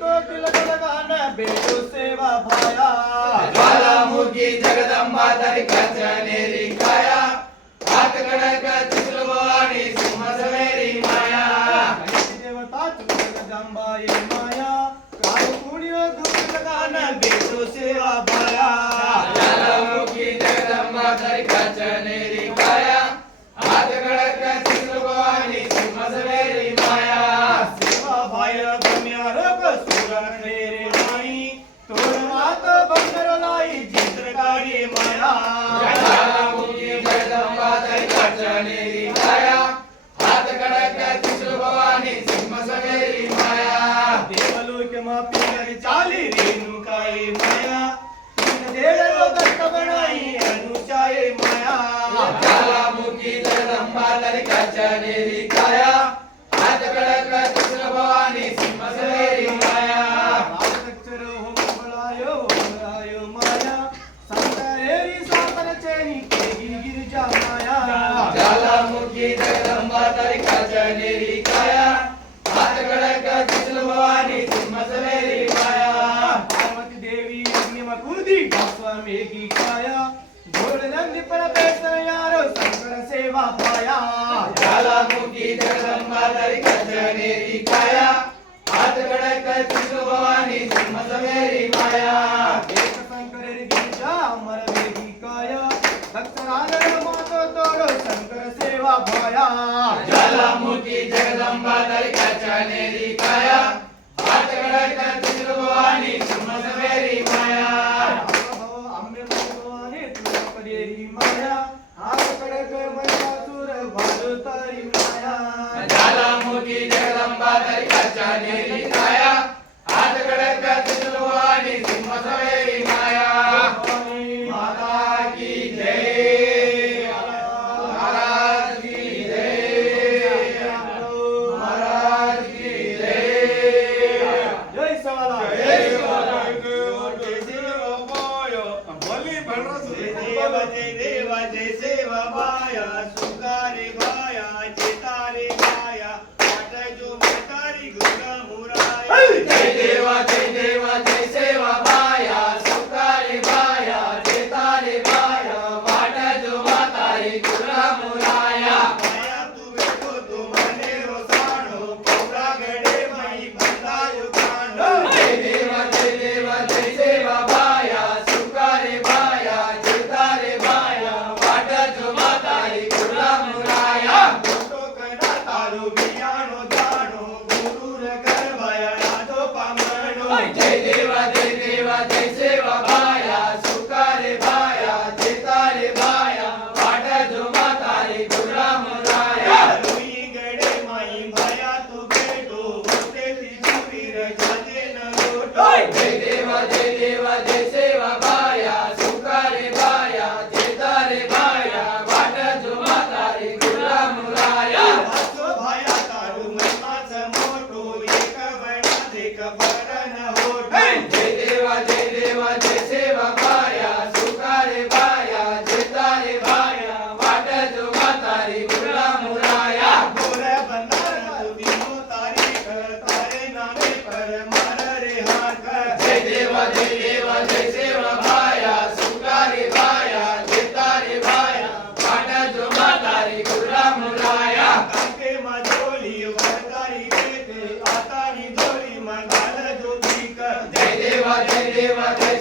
तो तिलक लगान बेटो सेवा भाया ज्वालामुखी जगदंबा तरीकाच्या नेरी काया हात कडक चित्र भवानी सिंह सवेरी माया देवता जगदंबाई माया काळू पुण्य दूत लगान बेटो सेवा भाया ज्वालामुखी जगदंबा तरीकाच्या नेरी काया हात कडक चित्र भवानी सिंह सवेरी माया सेवा भाया गम्या रक सुरन रे माई तोर मात बंदर लाई चित्र काढी माया ज्वालामुखी जगदंबा तरीकाच्या नेरी काया हात कडक चित्र भवानी सिंह सवेरी माया देवलोक मापी कर चाली रेणुकाई माया तीन देव दत्त बनाई अनुचाये माया ज्वालामुखी जगदंबा तरीकाच्या नेरी काया हात कडक चित्र भवानी सिंह सवेरी माया अक्षर होमरायो माया संतरेरी सातरचेनी केगी गिरिजा माया ज्वालामुखी जगदंबा तरीकाच्या नेरी काया हात कडक चित्र भवानी सिंह सवेरी माया पार्वती देवी अग्निमकुदी स्वामेगी काया घोर नंदी परमेश्वर यारो शंकर सेवा पाया ज्वालामुखी जगदंबा तरीकाच्या नेरी काया हात कडक चित्र भवानी सिंह सवेरी माया एक शंकर गिरिजा अमर वेगी काया दक्षराजन मातो तोरो शंकर सेवा पाया ज्वालामुखी जगदंबा तरीकाच्या नेरी काया हात कडक चित्र भवानी सिंह सवेरी माया आंबे भगवाने तुला पडेरी माया हात कडक महिषासुर भाल तारी माया ज्वालामुखी जगदंबा तरीकाच्या नेरी काया हात कडक चित्र भवानी सिंह सवेरी माया माता की जय महाराज की जय महाराज की जय जय सवाला जय सवाला. जय देवा जय सेवा बाया सुकारे बाया चेतारे बाया पाट जो म्हातारी गुगा मुराया जय देवा जय सेवा बाया सुकारे बाया चेतारे बाया वाट जो म्हातारी तुला मुराया माया तू बेटो तू मने रोसाणो पौरा गडे माई बंदायो कांडो जय देवा जय सेवा बाया सुकारे बाया चेतारे बाया वाट जो म्हातारी तुला मुराया मोटो कना तारो बियाणो जाणो गुरुर गरबाया राजो पामणो जय देवा जय सेवा बाया सुकारे बाया चेतारे बाया वाट जो म्हातारी तुला मुराया रुई गडे माई भाया तू बेटो होते ती जुरीर जाते न लोटो जय देवा जय सेवा बाया सुकारे बाया चेतारे बाया वाट जो म्हातारी तुला मुराया वाचो भाया तारू महिमाचं मोठो एक वणा देख भरण होटो जय देवा जय सेवा बाया सुकारे बाया चेतारे बाया वाट जो म्हातारी तुला मुराया गोरे बंदार तुझी तारीख तारे नामे पर मार रे हाक जय देवा जय सेवा बाया सुकारे बाया चेतारे बाया वाट जो म्हातारी तुला मुराया काके माझोली वरदारी देते आता नि जोली मगाल जो भीक जय देवा जय